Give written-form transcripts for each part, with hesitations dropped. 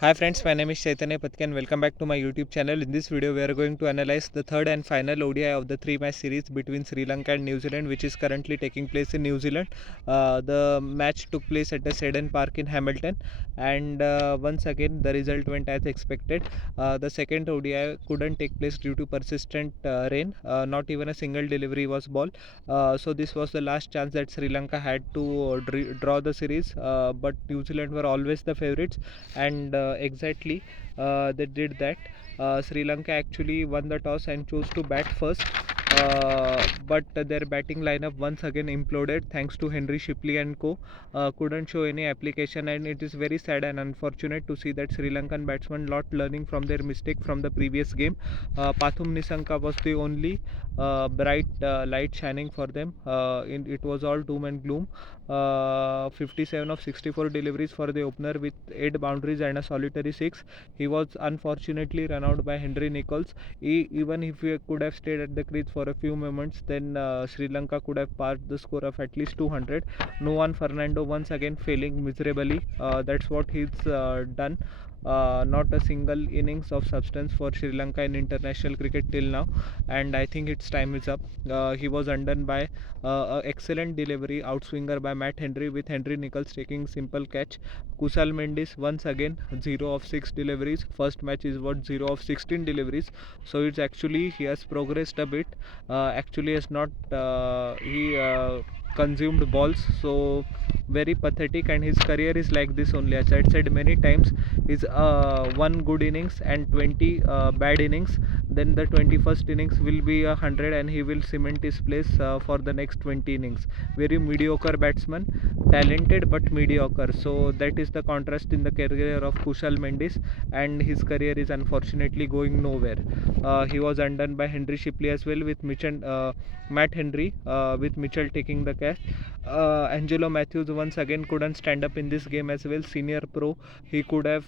Hi friends, my name is Chaitanya Patki and welcome back to my YouTube channel. In this video, we are going to analyze the third and final ODI of the three-match series between Sri Lanka and New Zealand, which is currently taking place in New Zealand. The match took place at the Eden Park in Hamilton, and once again, the result went as expected. The second ODI couldn't take place due to persistent rain. Not even a single delivery was ball. So this was the last chance that Sri Lanka had to draw the series, but New Zealand were always the favorites, and exactly they did that. Sri Lanka actually won the toss and chose to bat first, but their batting lineup once again imploded thanks to Henry Shipley and co. Couldn't show any application, and it is very sad and unfortunate to see that Sri Lankan batsmen not learning from their mistake from the previous game. Pathum Nisanka was the only bright light shining for them. It was all doom and gloom. 57 of 64 deliveries for the opener with 8 boundaries and a solitary 6. He was unfortunately run out by Henry Nicholls. Even if he could have stayed at the crease for a few moments, then Sri Lanka could have passed the score of at least 200. Nuwan Fernando once again failing miserably. That's what he's done. Not a single innings of substance for Sri Lanka in international cricket till now, and I think its time is up. He was undone by excellent delivery outswinger by Matt Henry, with Henry Nicholls taking simple catch. Kusal Mendis once again 0 of 6 deliveries. First match is what 0 of 16 deliveries, so it's actually he has progressed a bit. Actually has not he consumed balls, so very pathetic, and his career is like this only. As I said many times, is one good innings and 20 bad innings, then the 21st innings will be 100 and he will cement his place for the next 20 innings. Very mediocre batsman, talented but mediocre, so that is the contrast in the career of Kushal Mendis, and his career is unfortunately going nowhere. He was undone by Henry Shipley as well, with Matt Henry with Mitchell taking the catch. Angelo Matthews once again couldn't stand up in this game as well. Senior pro, he could have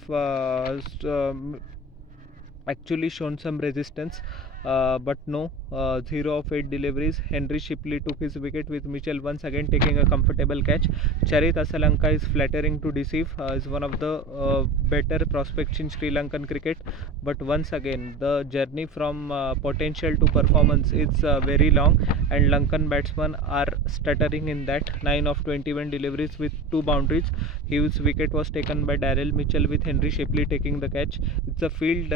actually shown some resistance, but no. 0 of 8 deliveries. Henry Shipley took his wicket, with Mitchell once again taking a comfortable catch. Charit Asalanka is flattering to deceive, is one of the better prospects in Sri Lankan cricket, but once again the journey from potential to performance is very long, and Lankan batsmen are stuttering in that. 9 of 21 deliveries with 2 boundaries. His wicket was taken by Daryl Mitchell, with Henry Shipley taking the catch. It's a field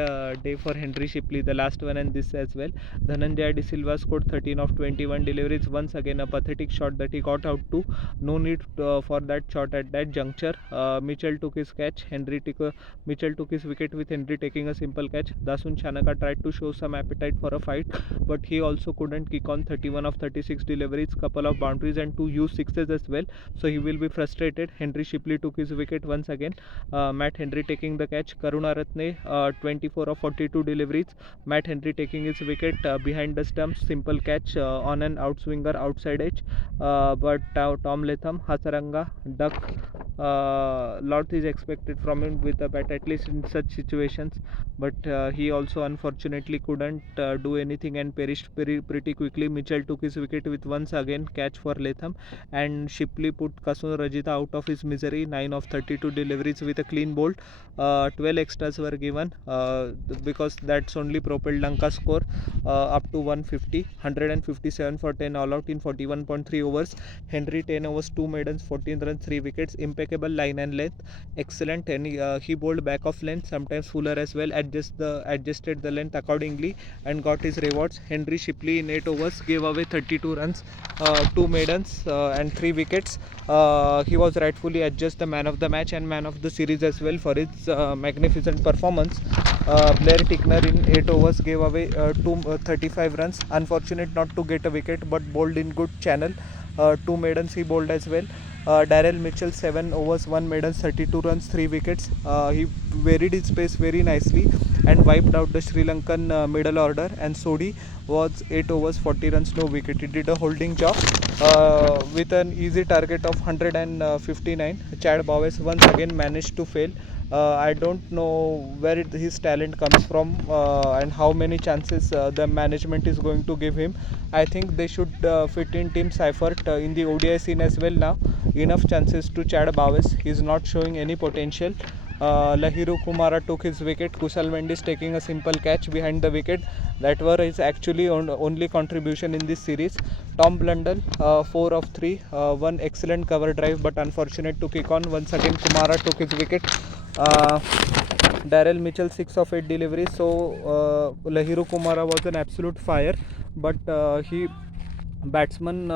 day for Henry Shipley, the last one, and this as well. Dhananjaya De Silva scored 13 of 21 deliveries. Once again a pathetic shot that he got out to. No need for that shot at that juncture. Mitchell took his catch. Mitchell took his wicket, with Henry taking a simple catch. Dasun Chanaka tried to show some appetite for a fight, but he also couldn't kick on. 31 of 36 deliveries, couple of boundaries and 2 used sixes as well, so he will be frustrated. Henry Shipley took his wicket once again. Matt Henry taking the catch. Karunaratne 24 of 42 deliveries. Matt Henry taking his wicket behind the stumps, simple catch on an outswinger outside edge. But Tom Latham, Hasaranga, duck. Lot is expected from him with a bat, at least in such situations, but he also unfortunately couldn't do anything and perished pretty quickly. Mitchell took his wicket, with once again catch for Latham, and Shipley put Kasun Rajitha out of his misery. 9 of 32 deliveries with a clean bolt. 12 extras were given because that's only propelled Lanka's score up to 150. 157 for 10 all out in 41.3 overs. Henry 10 overs, 2 maidens, 14 runs, 3 wickets. Impeccable line and length, excellent. And he bowled back of length, sometimes fuller as well. Adjusted the length accordingly and got his rewards. Henry Shipley in 8 overs gave away 32 runs, 2 maidens and 3 wickets. He was rightfully adjudged the man of the match and man of the series as well for his magnificent performance. Blair Tickner in 8 overs gave away 35 runs. Unfortunate not to get a wicket, but bowled in good channel. 2 maidens he bowled as well. Daryl Mitchell 7 overs, 1 maiden, 32 runs, 3 wickets. He varied his pace very nicely and wiped out the Sri Lankan middle order. And Sodhi was 8 overs, 40 runs, no wicket. He did a holding job with an easy target of 159. Chad Bowes once again managed to fail. I don't know where his talent comes from and how many chances the management is going to give him. I think they should fit in Tim Seifert in the ODI scene as well now. Enough chances to Chad Bowes. He is not showing any potential. Lahiru Kumara took his wicket. Kushal Mendis taking a simple catch behind the wicket. That was his actually only contribution in this series. Tom Blundell 4 of 3, one excellent cover drive but unfortunate to kick on. Once again Kumara took his wicket. Daryl Mitchell 6 of 8 deliveries. So Lahiru Kumara was an absolute fire, but he batsman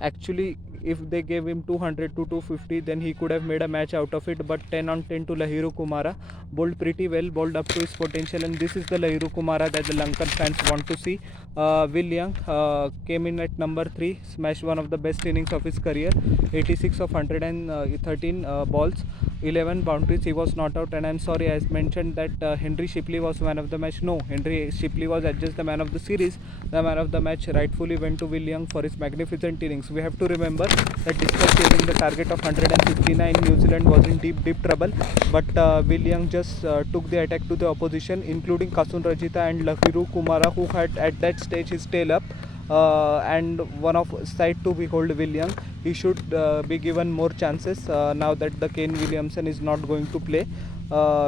actually, if they gave him 200 to 250, then he could have made a match out of it. But 10 on 10 to Lahiru Kumara, bowled pretty well, bowled up to his potential, and this is the Lahiru Kumara that the Lankan fans want to see. Will Young came in at number 3, smashed one of the best innings of his career, 86 of 113 balls, 11 boundaries. He was not out, and I'm sorry, I mentioned that Henry Shipley was man of the match. No, Henry Shipley was adjudged the man of the series. The man of the match rightfully went to Will Young for his magnificent innings. We have to remember that despite chasing the target of 159, New Zealand was in deep trouble, but Will Young just took the attack to the opposition, including Kasun Rajitha and Lahiru Kumara, who had at that stage his tail up. And one of sight to behold Will Young. He should be given more chances now that the Kane Williamson is not going to play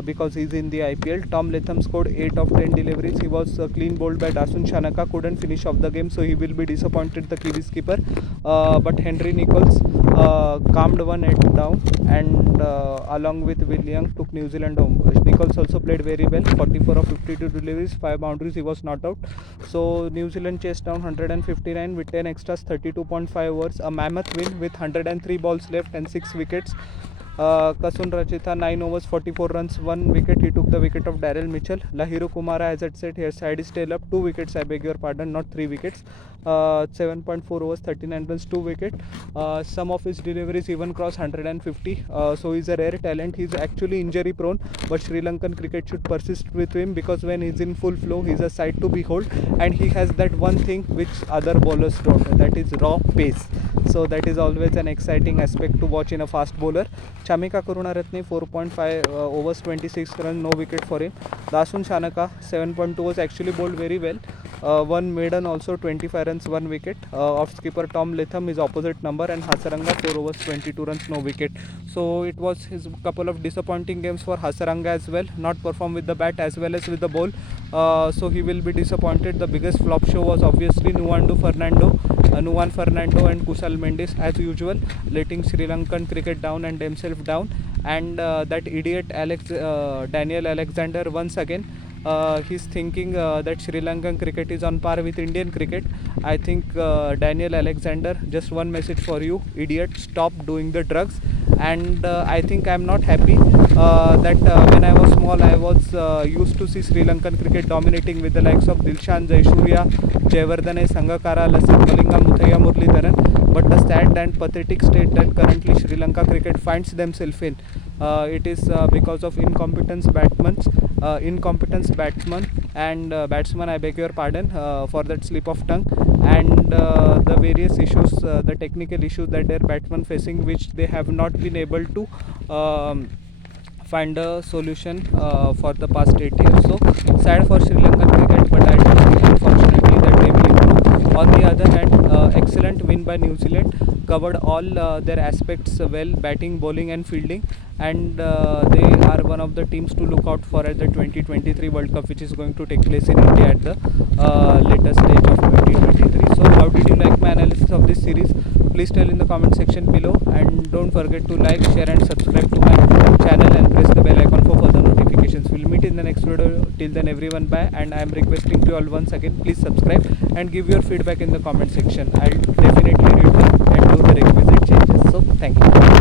because he's in the IPL. Tom Latham scored 8 of 10 deliveries. He was clean bowled by Dasun Shanaka, couldn't finish off the game, so he will be disappointed, the Kiwis keeper. But Henry Nichols calmed one head down and along with Will Young took New Zealand home. Nichols also played very well, 44 of 52 deliveries, 5 boundaries, he was not out. So New Zealand chased down 159 with 10 extras, 32.5 overs, a mammoth win with 103 balls left and 6 wickets. Kasun Rajitha 9 overs 44 runs, 1 wicket. He took the wicket of Daryl Mitchell. Lahiru Kumara, as I said, he has had his tail up, 2 wickets, I beg your pardon, not 3 wickets. 7.4 overs 39 runs, 2 wicket. Some of his deliveries even cross 150, so he's a rare talent. He's actually injury prone, but Sri Lankan cricket should persist with him, because when he's in full flow, he's a sight to behold, and he has that one thing which other bowlers don't, that is raw pace. So that is always an exciting aspect to watch in a fast bowler. Chamika Karunaratne 4.5 overs 26 runs, no wicket for him. Dasun Shanaka 7.2 was actually bowled very well. One maiden also, 25 runs, 1 wicket. Off skipper Tom Latham is opposite number, and Hasaranga 4 overs 22 runs, no wicket. So it was his couple of disappointing games for Hasaranga as well, not perform with the bat as well as with the ball. So he will be disappointed. The biggest flop show was obviously Nuwan Fernando and Kushal Mendis, as usual, letting Sri Lankan cricket down and themselves down. And that idiot Daniel Alexander, once again, he's thinking that Sri Lankan cricket is on par with Indian cricket. I think Daniel Alexander, just one message for you, idiot, stop doing the drugs. And I think I'm not happy that when I was small, I was used to see Sri Lankan cricket dominating with the likes of Dilshan Jaisuriya, Jayawardene Sangakkara, Lasith Malinga, Muthaiya Muralidharan. But the sad and pathetic state that currently Sri Lanka cricket finds themselves in, it is because of incompetence batsmen and batsmen, I beg your pardon for that slip of tongue, and the various issues, the technical issues that their batsmen facing, which they have not been able to find a solution for the past 8 years. So sad for Sri Lankan cricket, but I do think, unfortunately, that they will improve. On the other hand, excellent win by New Zealand, covered all their aspects well, batting, bowling and fielding, and they are one of the teams to look out for at the 2023 World Cup, which is going to take place in India at the later stage of 2023. So how did you like my analysis of this series? Please tell in the comment section below, and don't forget to like, share and subscribe to my channel and press the bell icon for further notifications. We'll meet in the next video. Till then, everyone, bye, and I am requesting to you all once again, please subscribe and give your feedback in the comment section. I'll definitely